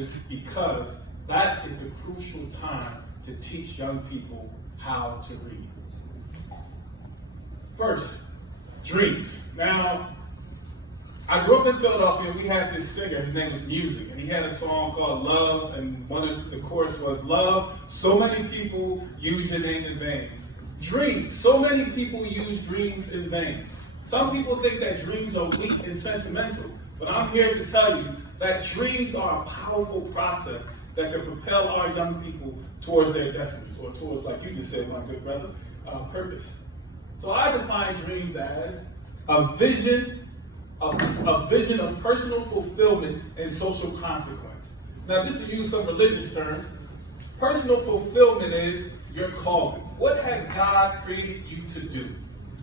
is because that is the crucial time to teach young people how to read. First, dreams. Now, I grew up in Philadelphia. We had this singer, his name was Music, and he had a song called Love, and one of the chorus was, "Love, so many people use your name in vain." Dreams, so many people use dreams in vain. Some people think that dreams are weak and sentimental, but I'm here to tell you that dreams are a powerful process that can propel our young people towards their destinies, or towards, like you just said, my good brother, purpose. So I define dreams as a vision of personal fulfillment and social consequence. Now, just to use some religious terms, personal fulfillment is your calling. What has God created you to do?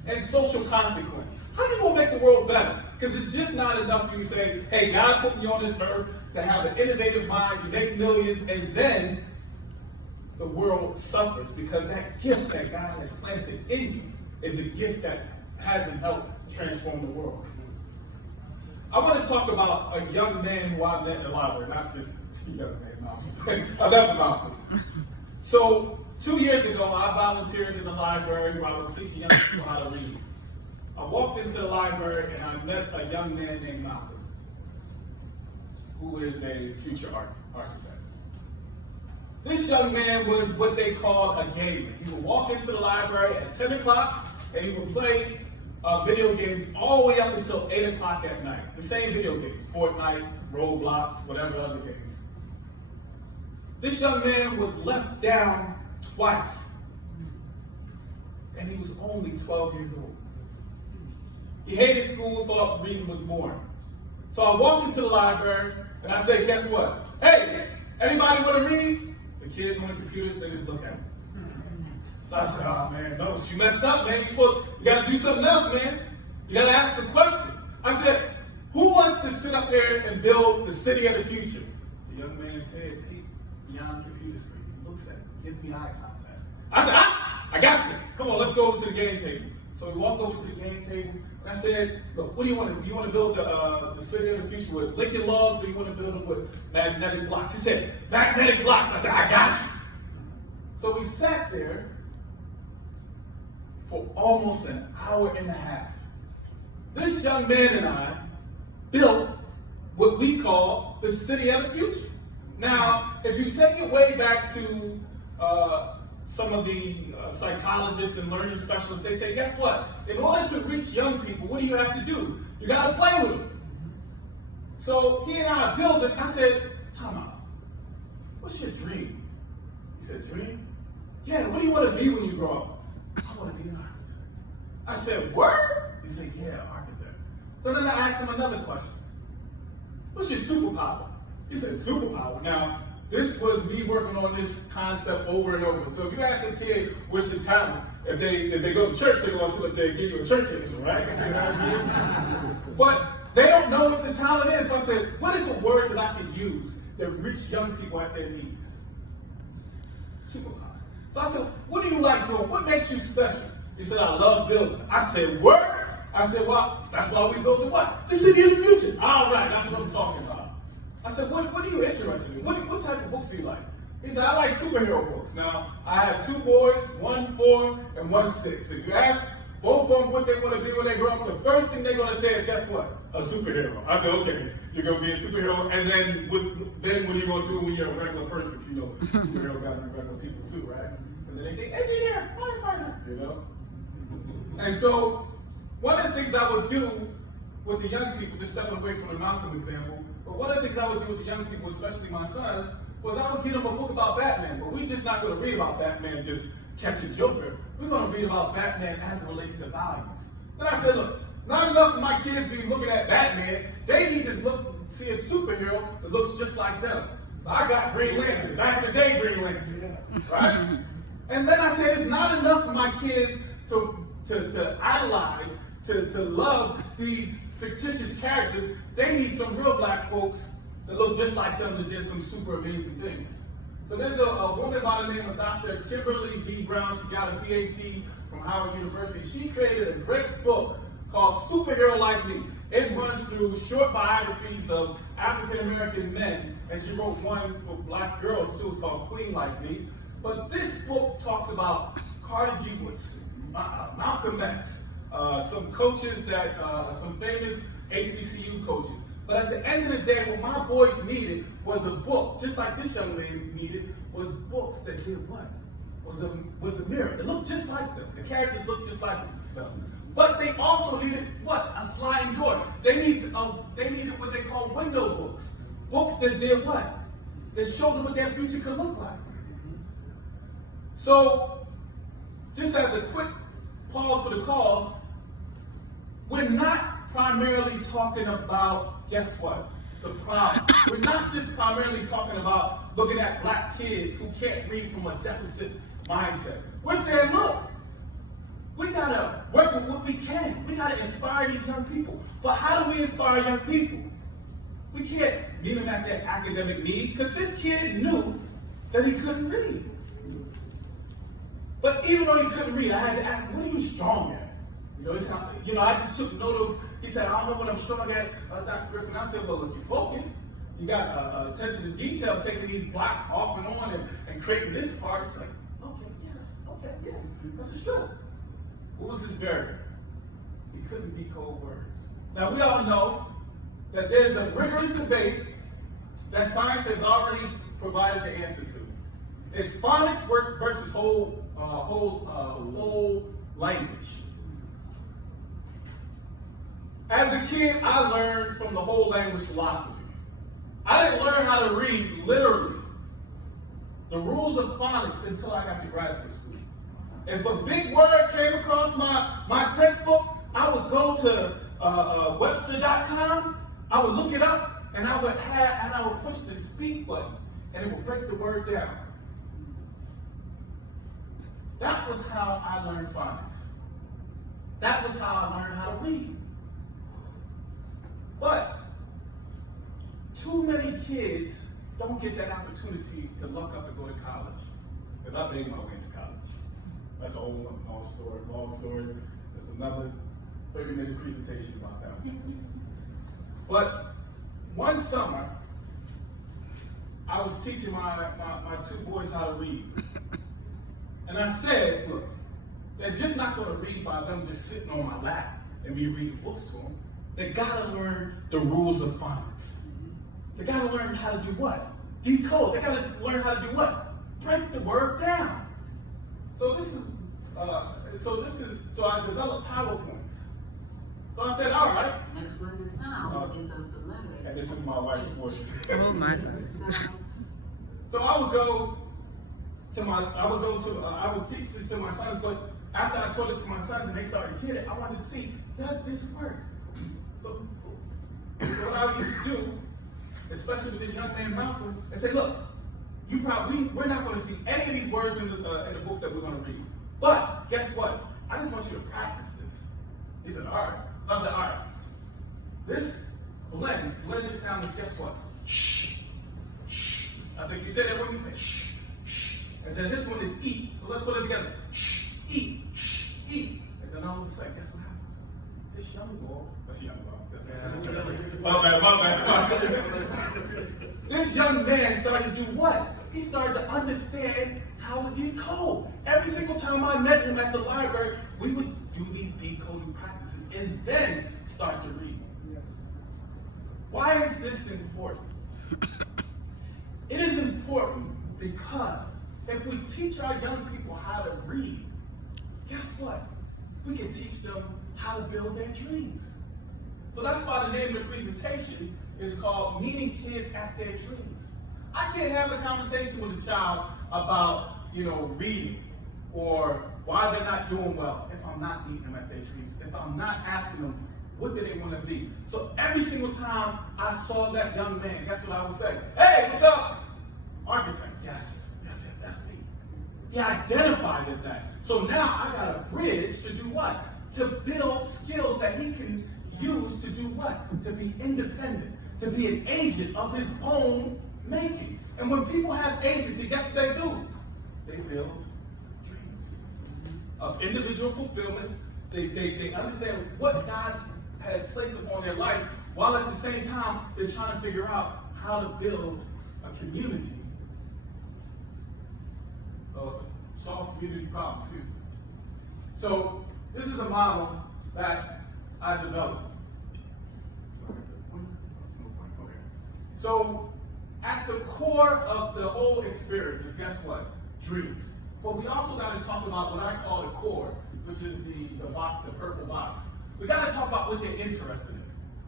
And social consequence. How are you going to make the world better? Because it's just not enough for you to say, hey, God put me on this earth to have an innovative mind, you make millions, and then the world suffers because that gift that God has planted in you is a gift that hasn't helped transform the world. I want to talk about a young man who I met in the library, not this young man, I met him out. So 2 years ago, I volunteered in the library where I was teaching young people how to read. I walked into the library and I met a young man named Malcolm, who is a future architect. This young man was what they called a gamer. He would walk into the library at 10 o'clock and he would play video games all the way up until 8 o'clock at night. The same video games, Fortnite, Roblox, whatever other games. This young man was left down twice, and he was only 12 years old. He hated school, thought reading was boring. So I walked into the library, and I said, guess what? Hey, anybody want to read? The kids on the computers, they just look at me. So I said, oh man, no, you messed up, man. You got to do something else, man. You got to ask the question. I said, who wants to sit up there and build the city of the future? The young man's head peeked beyond the computer screen. He looks at me, gives me eye contact. I said, I got you. Come on, let's go over to the game table. So we walked over to the game table, and I said, look, what do you want to do? You want to build the city of the future with Lincoln logs, or you want to build it with magnetic blocks? He said, magnetic blocks. I said, I got you. So we sat there for almost an hour and a half. This young man and I built what we call the city of the future. Now, if you take it way back to some of the psychologists and learning specialists, they say, guess what? In order to reach young people, what do you have to do? You got to play with them. So he and I built it. I said, time out. What's your dream? He said, dream? Yeah, what do you want to be when you grow up? I want to be an architect. I said, word? He said, yeah, architect. So then I asked him another question. What's your superpower? He said, superpower. Now, this was me working on this concept over and over. So if you ask a kid, what's your talent? If they go to church, they're going to sit up there and give you a church answer, right? You know what I'm saying? But they don't know what the talent is. So I said, what is a word that I can use that reach young people at their needs? Superpower. So I said, what do you like doing? What makes you special? He said, I love building. I said, word? I said, well, that's why we built the what? The city of the future. All right, that's what I'm talking about. I said, what are you interested in? What type of books do you like? He said, I like superhero books. Now, I have 2 boys, 1 4 and 1 6. If you ask both of them what they want to be when they grow up, the first thing they're going to say is, guess what? A superhero. I said, okay, you're going to be a superhero, and then what are you going to do when you're a regular person? You know, superheroes got to be regular people too, right? And then they say, engineer, firefighter, you know? And so, one of the things I would do with the young people, just stepping away from the Malcolm example, but one of the things I would do with the young people, especially my sons, was I would get them a book about Batman. But we're just not going to read about Batman just catching Joker. We're going to read about Batman as it relates to values. Then I said, look, it's not enough for my kids to be looking at Batman. They need to see a superhero that looks just like them. So I got Green Lantern. Back in the day, Green Lantern. Right? And then I said, it's not enough for my kids to idolize, to love these fictitious characters. They need some real black folks that look just like them that did some super amazing things. So there's a woman by the name of Dr. Kimberly B. Brown. She got a PhD from Howard University. She created a great book called Superhero Like Me. It runs through short biographies of African American men, and she wrote one for black girls too. It's called Queen Like Me. But this book talks about Carter G. Woodson, Malcolm X, some coaches some famous HBCU coaches. But at the end of the day, what my boys needed was a book, just like this young lady needed, was books that did what? Was a mirror. It looked just like them. The characters looked just like them. But they also needed what? A sliding door. They needed what they call window books. Books that did what? That showed them what their future could look like. So, just as a quick pause for the cause, we're not primarily talking about, guess what? The problem. We're not just primarily talking about looking at black kids who can't read from a deficit mindset. We're saying, look, we gotta work with what we can. We gotta inspire these young people. But how do we inspire young people? We can't meet them at their academic need, because this kid knew that he couldn't read. But even though he couldn't read, I had to ask him, what are you strong at? I just took note of, he said, I don't know what I'm strong at, Dr. Griffin. I said, well, look, you focused. You got attention to detail, taking these blocks off and on and creating this part. It's like, yeah, that's the truth. What was his barrier? He couldn't decode words. Now, we all know that there's a rigorous debate that science has already provided the answer to. It's phonics work versus whole language. As a kid, I learned from the whole language philosophy. I didn't learn how to read literally the rules of phonics until I got to graduate school. If a big word came across my textbook, I would go to Webster.com, I would look it up, and I would push the speak button, and it would break the word down. That was how I learned phonics. That was how I learned how to read. But too many kids don't get that opportunity to look up and go to college. Because I made my way to college. That's a whole long story. There's another 30-minute presentation about that. But one summer, I was teaching my two boys how to read. And I said, look, they're just not going to read by them just sitting on my lap and me reading books to them. They got to learn the rules of phonics. They got to learn how to do what? Decode. They got to learn how to do what? Break the word down. So I developed PowerPoints. So I said, all right. That's when the sound is of the letters. And this is my wife's voice. Oh my. So I would teach this to my sons, but after I taught it to my sons and they started to get it, I wanted to see, does this work? So what I used to do, especially with this young man Malcolm, I said, look, we're not going to see any of these words in the books that we're going to read. But guess what? I just want you to practice this. He said, all right. So I said, all right. This blended sound is, guess what? Shh. Shh. I said, you say that when you say shh. Shh. And then this one is eat. So let's put it together. Shh. Eat. Shh. Eat. And then all of a sudden, guess what happens? This young boy, that's young boy. My bad. This young man started to do what? He started to understand how to decode. Every single time I met him at the library, we would do these decoding practices and then start to read. Why is this important? It is important because if we teach our young people how to read, guess what? We can teach them how to build their dreams. So that's why the name of the presentation is called Meeting Kids at Their Dreams. I can't have a conversation with a child about, reading or why they're not doing well if I'm not meeting them at their dreams, if I'm not asking them what do they want to be. So every single time I saw that young man, guess what I would say? Hey, what's up? Architect. Yes, that's me. He identified as that. So now I got a bridge to do what? To build skills that he can use to do what? To be independent, to be an agent of his own making. And when people have agency, guess what they do? They build dreams of individual fulfillments. They understand what God has placed upon their life, while at the same time they're trying to figure out how to build a community, solve community problems. Excuse me. So this is a model that I developed. So at the core of the whole experience is, guess what? Dreams. But we also got to talk about what I call the core, which is the box, the purple box. We got to talk about what they're interested in.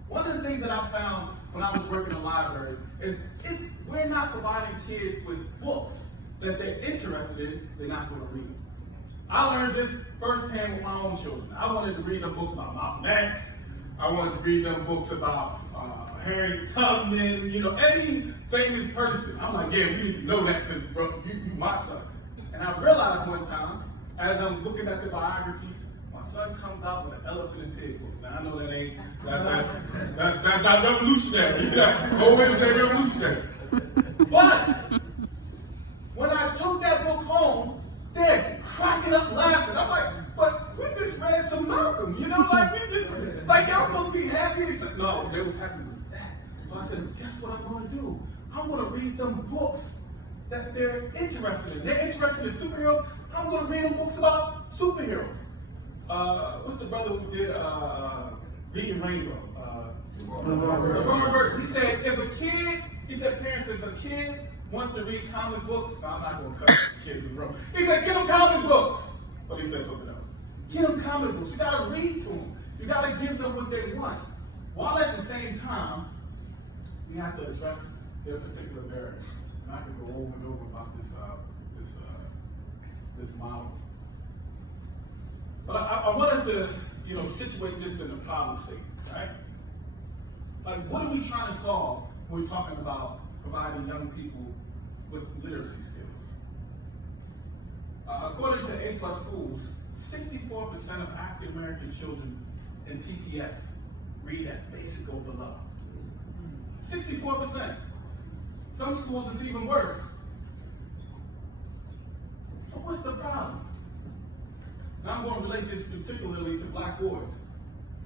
One of the things that I found when I was working in libraries is if we're not providing kids with books that they're interested in, they're not going to read them. I learned this firsthand with my own children. I wanted to read them books about Malcolm X. I wanted to read them books about Harriet Tubman, any famous person. I'm like, yeah, you need to know that because, bro, you my son. And I realized one time, as I'm looking at the biographies, my son comes out with an elephant and pig book. Now I know that's not revolutionary. No way to say revolutionary. But when I took that book home, they're cracking up laughing. I'm like, but we just read some Malcolm, y'all supposed to be happy. Except, no, they was happy with that. So I said, guess what I'm going to do? I'm going to read them books that they're interested in. They're interested in superheroes. I'm going to read them books about superheroes. What's the brother who did Reading Rainbow? He said, parents, if a kid wants to read comic books, I'm not going to cut kids in the room. He said, give them comic books. But he said something else. Give them comic books. You got to read to them. You got to give them what they want. While at the same time, we have to address their particular barriers. And I can go over and over about this model. But I wanted to, situate this in a problem statement, right? Like, what are we trying to solve when we're talking about providing young people with literacy skills? According to A+ schools, 64% of African American children in PPS read at basic or below. 64%. Some schools it's even worse. So what's the problem? Now I'm going to relate this particularly to black boys.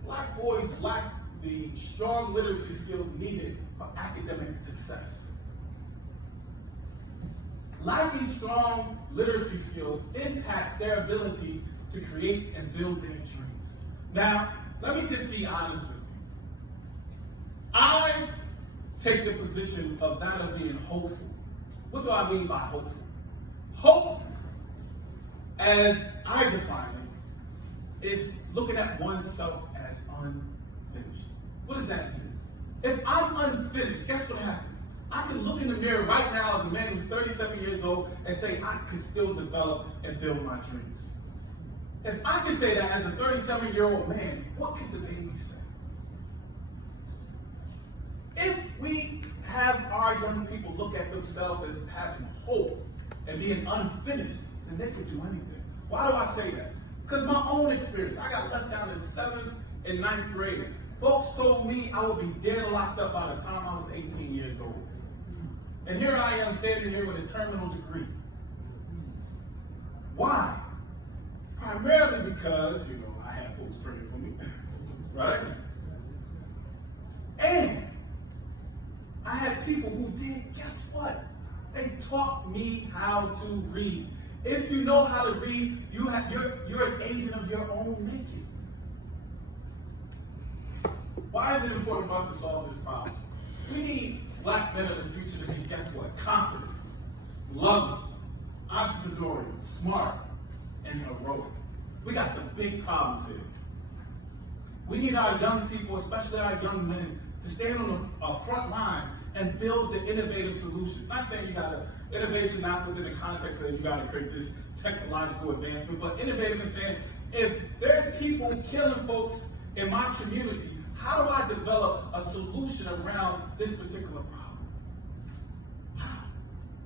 Black boys lack the strong literacy skills needed for academic success. Lacking strong literacy skills impacts their ability to create and build their dreams. Now, let me just be honest with you. I take the position of that of being hopeful. What do I mean by hopeful? Hope, as I define it, is looking at oneself as unfinished. What does that mean? If I'm unfinished, guess what happens? I can look in the mirror right now as a man who's 37 years old and say, I can still develop and build my dreams. If I can say that as a 37-year-old man, what could the baby say? If we have our young people look at themselves as having hope and being unfinished, then they could do anything. Why do I say that? Because my own experience, I got left down in 7th and 9th grade. Folks told me I would be dead or locked up by the time I was 18 years old. And here I am standing here with a terminal degree. Why? Primarily because, I had folks praying for me, right? And I had people who did, guess what? They taught me how to read. If you know how to read, you're an agent of your own making. Why is it important for us to solve this problem? We need black men of the future to be, guess what? Confident, loving, entrepreneurial, smart, and heroic. We got some big problems here. We need our young people, especially our young men, to stand on the front lines and build the innovative solutions. Not saying you got to, innovation not within the context that you got to create this technological advancement, but innovative in saying, if there's people killing folks in my community, how do I develop a solution around this particular problem? How?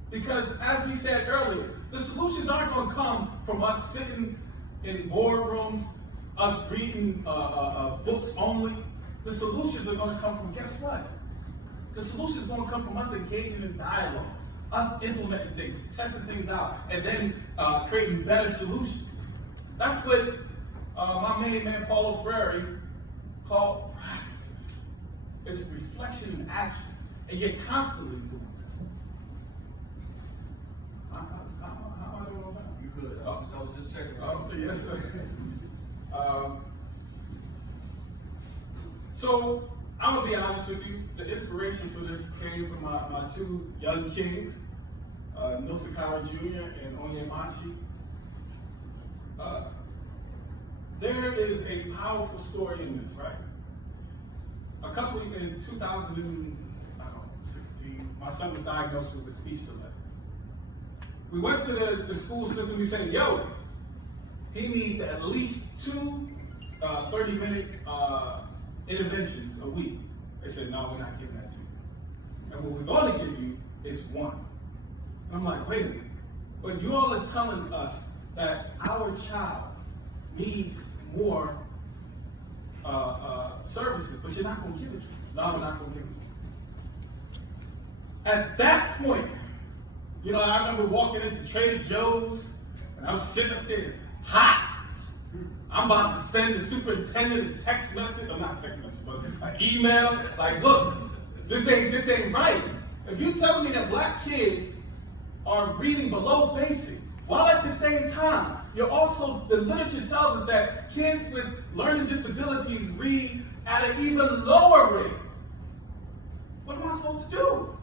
Because as we said earlier, the solutions aren't going to come from us sitting in boardrooms, us reading books only. The solutions are going to come from, guess what? The solutions are going to come from us engaging in dialogue, us implementing things, testing things out, and then creating better solutions. That's what my main man, Paulo Freire, called praxis. It's reflection and action. And you're constantly doing it. How am I doing on time? You good. I was just checking. Yes, sir. So, I'm going to be honest with you. The inspiration for this came from my two young kids, Nosakara Jr. and Onyemachi. There is a powerful story in this, right? A couple in 2016, my son was diagnosed with a speech delay. We went to the school system, we said, yo, he needs at least two 30-minute interventions a week. They said, no, we're not giving that to you. And what we're going to give you is one. And I'm like, wait a minute. But you all are telling us that our child needs more services, but you're not going to give it to them. No, we're not going to give it to them. At that point, you know, I remember walking into Trader Joe's, and I was sitting up there, hot. I'm about to send the superintendent a text message, or not text message, but an email, like, look, this ain't right. If you tell me that black kids are reading below basic, while at the same time, you're also, the literature tells us that kids with learning disabilities read at an even lower rate. What am I supposed to do?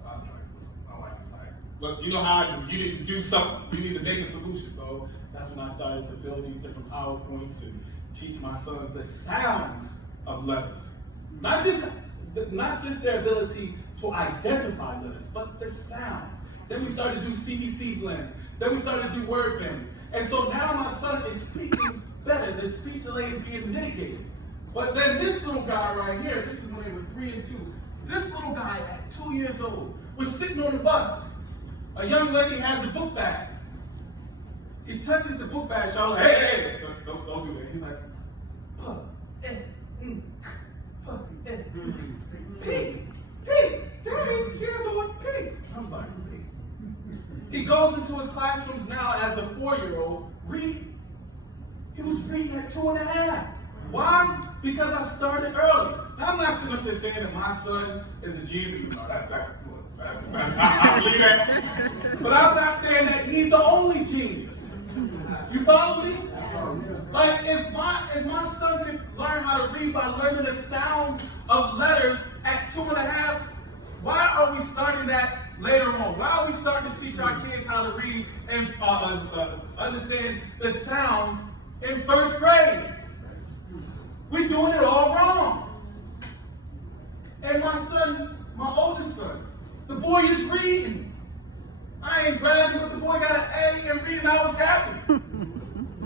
So I was like, my wife was like, look, you know how I do. You need to do something. You need to make a solution. So that's when I started to build these different PowerPoints and teach my sons the sounds of letters. Not just their ability to identify letters, but the sounds. Then we started to do CBC blends. Then we started to do word families. And so now my son is speaking better. The speech delay is being mitigated. But then this little guy right here, this is when they were 3 and 2. This little guy at 2 years old was sitting on the bus. A young lady has a book bag. He touches the book bag, y'all like, hey, don't do that. He's like, pig, Daddy, cheers on pig. I was like, pig. He goes into his classrooms now as a 4-year-old reading. He was reading at 2.5. Why? Because I started early. Now, I'm not sitting up there saying that my son is a Jesus. You know, that's I believe that. But I'm not saying that he's the only genius. You follow me? Like, if my son could learn how to read by learning the sounds of letters at 2.5, why are we starting that later on? Why are we starting to teach our kids how to read and understand the sounds in 1st grade? We're doing it all wrong. And my son, my oldest son, the boy is reading. I ain't bragging, but the boy got an A in reading. I was happy.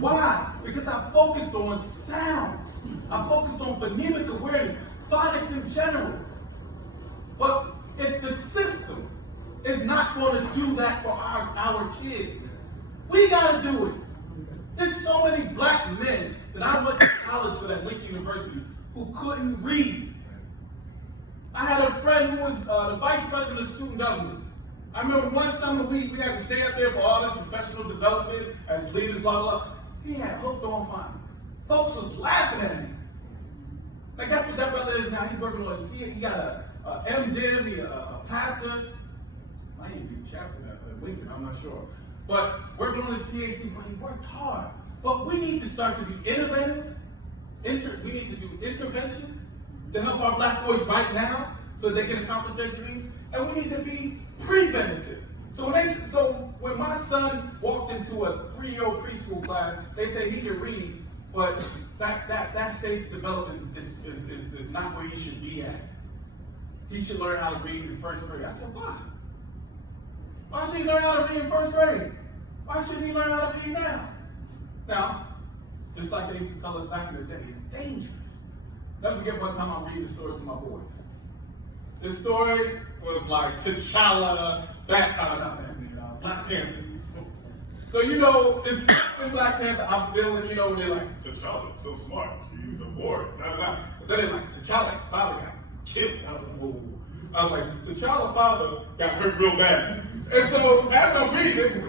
Why? Because I focused on sounds. I focused on phonemic awareness, phonics in general. But if the system is not going to do that for our kids, we got to do it. There's so many black men that I went to college with at Lincoln University who couldn't read. I had a friend who was the vice president of student government. I remember one summer we had to stay up there for all this professional development as leaders, blah, blah. He had hooked on phonics. Folks was laughing at him. Like, that's what that brother is now. He's working on his PhD. He got a MDiv, a pastor. Might even be a chaplain at Lincoln, I'm not sure. But working on his PhD, but he worked hard. But we need to start to be innovative. We need to do interventions to help our black boys right now so they can accomplish their dreams. And we need to be preventative. So when my son walked into a 3-year-old preschool class, they say he can read, but that stage development is not where he should be at. He should learn how to read in 1st grade. I said, why? Why should he learn how to read in 1st grade? Why shouldn't he learn how to read now? Now, just like they used to tell us back in the day, it's dangerous. Never forget one time I read the story to my boys. This story was like T'Challa, Black Panther. So, you know, it's in Black Panther, I'm feeling, you know, they're like, T'Challa's so smart, he's a boy, blah, blah. But then they're like, T'Challa, father got killed. I was like, T'Challa, father got hurt real bad. And so, as I'm reading,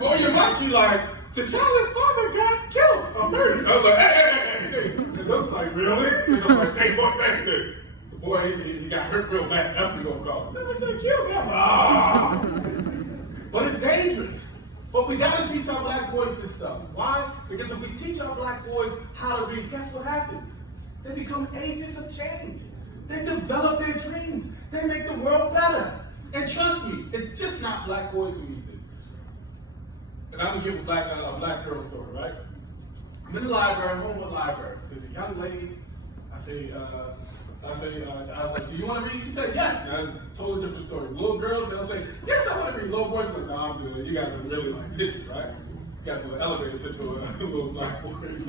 Onyemachi like, T'Challa's father got killed or murdered. I was like, hey. And was like, really? And I was like, hey, boy, hey, the boy, he got hurt real bad. That's what we're going to call him. Then I said, kill him. Ah! But it's dangerous. But we got to teach our black boys this stuff. Why? Because if we teach our black boys how to read, guess what happens? They become agents of change. They develop their dreams. They make the world better. And trust me, it's just not black boys who need this. And I'm going to give a black girl story, right? I'm in the library, Homewood Library. There's a young lady. I was like, do you want to read? She said, yes. And that's a totally different story. Little girls, they'll say, yes, I want to read. Little boys are like, no, I'm good. You got to really like pitch it, right? You got to do an elevator pitch with little black boys.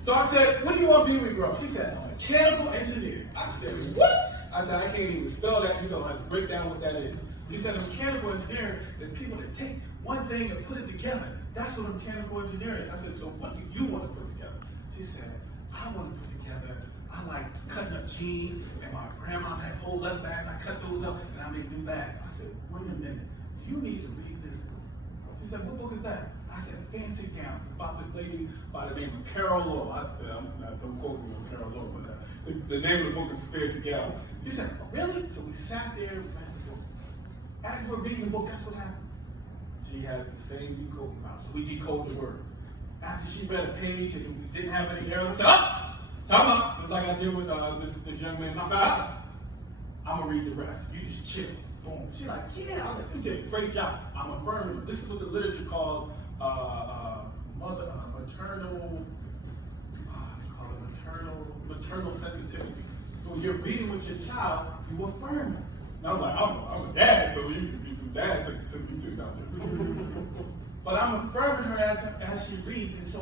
So I said, what do you want to be when you grow up? She said, a mechanical engineer. I said, what? I said, I can't even spell that. You don't have to break down what that is. She said, a mechanical engineer is people that take one thing and put it together. That's what a mechanical engineer is. I said, so what do you want to put together? She said, I want to put together, I like cutting up jeans, and my grandma has whole leather bags. I cut those up, and I make new bags. I said, wait a minute. You need to read this book. She said, what book is that? I said, Fancy Gowns. It's about this lady by the name of Carol Lowe. Don't quote me on Carol Lowe, but the name of the book is Fancy Gowns. She said, oh, really? So we sat there and read the book. As we're reading the book, guess what happens? She has the same decoding power. So we decode the words. After she read a page and we didn't have any errors, I said, time out. Just like I did with this young man. I'm going to read the rest. You just chill. Boom. She's like, yeah, you did a great job. I'm affirming. This is what the literature calls maternal sensitivity. So when you're reading with your child, you affirm them. And I'm like, I'm a dad, so you can be some dad sensitivity too. But I'm affirming her as she reads, and so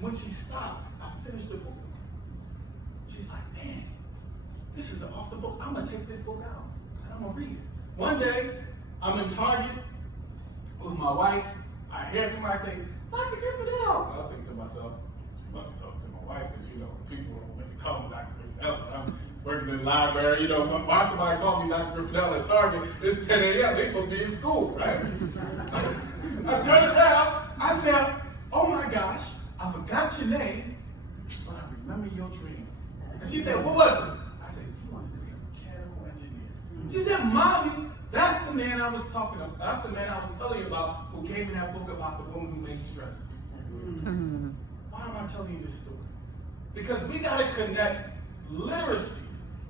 when she stopped, I finished the book. She's like, man, this is an awesome book. I'm gonna take this book out and I'm gonna read it. One day, I'm in Target with my wife. I hear somebody say, Dr. Griffin-El. I think to myself, she must be talking to my wife, because people don't really call me Dr. Griffin-El. I'm working in the library, why somebody call me Dr. Griffin-El at Target, it's 10 a.m., they supposed to be in school, right? I turned around, I said, oh my gosh, I forgot your name, but I remember your dream. And she said, what was it? I said, you want to be a mechanical engineer. She said, Mommy, that's the man I was talking about. That's the man I was telling you about who gave me that book about the woman who makes dresses. Mm-hmm. Why am I telling you this story? Because we got to connect literacy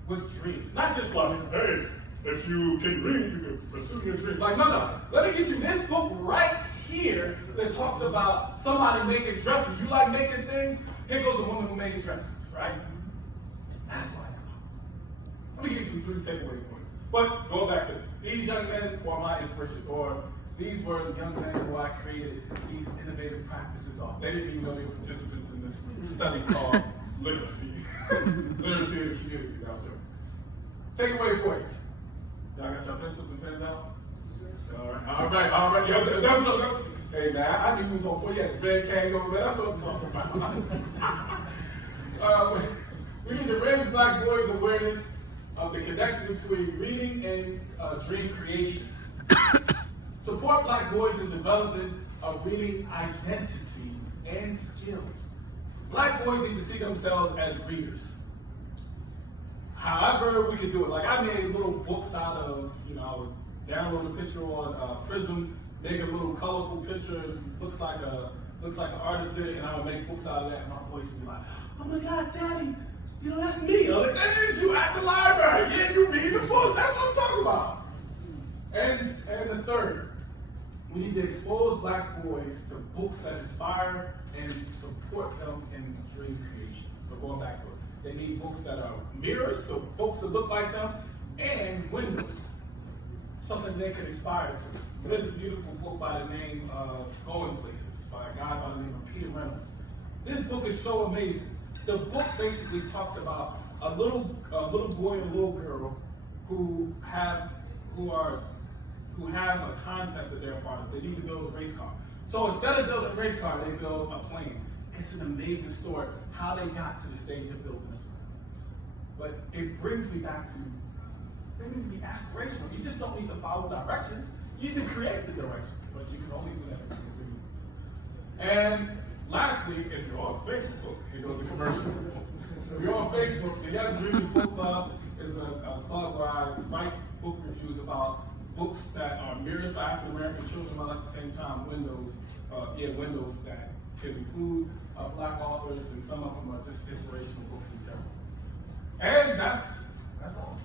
with dreams. Not just like, hey, if you can read, you can pursue your dreams. Like, no. Let me get you this book right here that talks about somebody making dresses. You like making things? Here goes a woman who made dresses, right? That's why it's hard. Let me give you some 3 takeaway points. But going back to these young men were my inspiration, or these were the young men who I created these innovative practices off. They didn't even know they were participants in this study called literacy. Literacy in the community out there. Takeaway points. Y'all got your pencils and pens out? All right. Yo, that's hey, man, I knew you was on point. You had the red cane over there. That's what I'm talking about. We need to raise black boys' awareness of the connection between reading and dream creation. Support black boys in development of reading identity and skills. Black boys need to see themselves as readers. However we could do it. Like, I made little books out of, I would download a picture on Prism, make a little colorful picture, looks like an artist did it, and I would make books out of that, and my boys would be like, oh my God, Daddy, that's me. I'm like, that is you at the library. Yeah, you read the book. That's what I'm talking about. And the third, we need to expose black boys to books that inspire and support them in dream creation. So going back to it, they need books that are mirrors, so books that look like them, and windows, something they can aspire to. There's a beautiful book by the name of Going Places by a guy by the name of Peter Reynolds. This book is so amazing. The book basically talks about a little boy and a little girl who have a contest that they're a part of. They need to build a race car. So instead of building a race car, they build a plane. It's an amazing story how they got to the stage of building it. But it brings me back to, they need to be aspirational. You just don't need to follow directions. You can create the directions, but you can only do that if you read. And lastly, if you're on Facebook, here goes the commercial. If you're on Facebook, the Young Dreamers Book Club is a club where I write book reviews about books that are mirrors for African American children, while at the same time windows that can include Black authors, and some of them are just inspirational books in general. And that's all.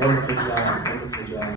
Wonderful job.